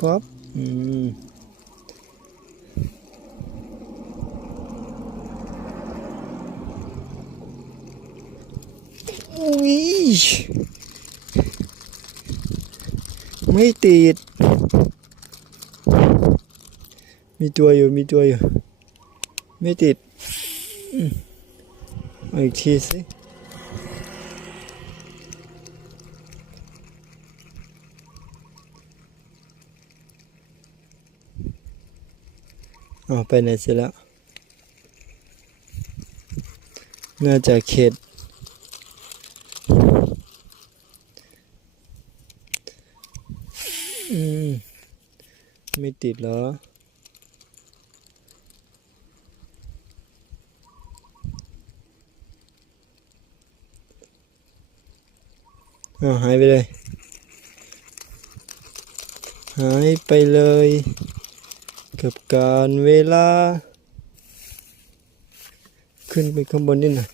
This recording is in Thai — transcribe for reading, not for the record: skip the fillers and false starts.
ครับอุ้ยไม่ติดมีตัวอยู่ไม่ติดเอาอีกทีสิอ๋อไปไหนเสร็จแล้วน่าจะเข็ดไม่ติดเหรออ้าวหายไปเลยหายไปเลยกับการเวลาขึ้นไปข้างบนนิดหน่อย